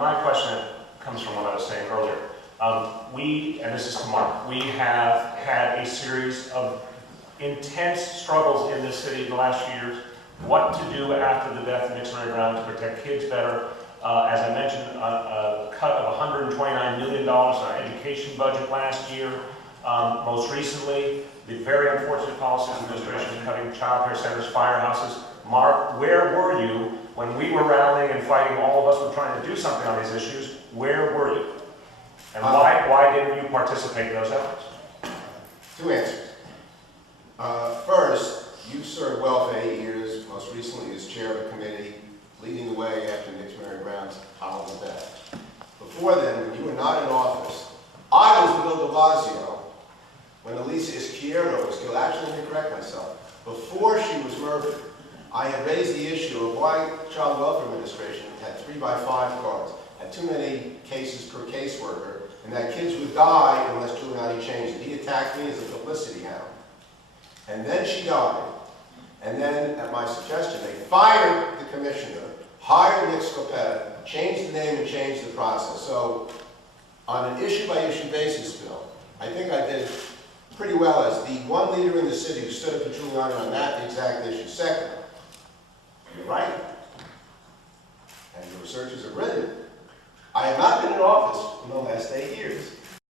my question comes from what I was saying earlier. And this is to Mark, we have had a series of intense struggles in this city in the last few years. What to do after the death of Nick Mary Brown to protect kids better. As I mentioned, a cut of $129 million in our education budget last year. Most recently, the very unfortunate policy administration cutting child care centers, firehouses. Mark, where were you when we were rallying and fighting, all of us were trying to do something on these issues? Where were you? And why didn't you participate in those efforts? Two answers. First, you served well for 8 years, most recently as chair of a committee, leading the way after Nick Mary Brown's horrible death. Before then, when you were not in office, I was with Bill de Blasio when Elisa Izquierdo was killed. Actually, let me correct myself. Before she was murdered, I had raised the issue of why Child Welfare Administration had 3x5 cars, had too many cases per caseworker, and that kids would die unless Giuliani changed it. He attacked me as a publicity hound. And then she died. And then, at my suggestion, they fired the commissioner, hired Nick Scopetta, changed the name and changed the process. So, on an issue-by-issue basis, Bill, I think I did pretty well as the one leader in the city who stood up to Giuliani on that exact issue. Second, you're right, and your researchers are brilliant. I have not been in office in the last 8 years.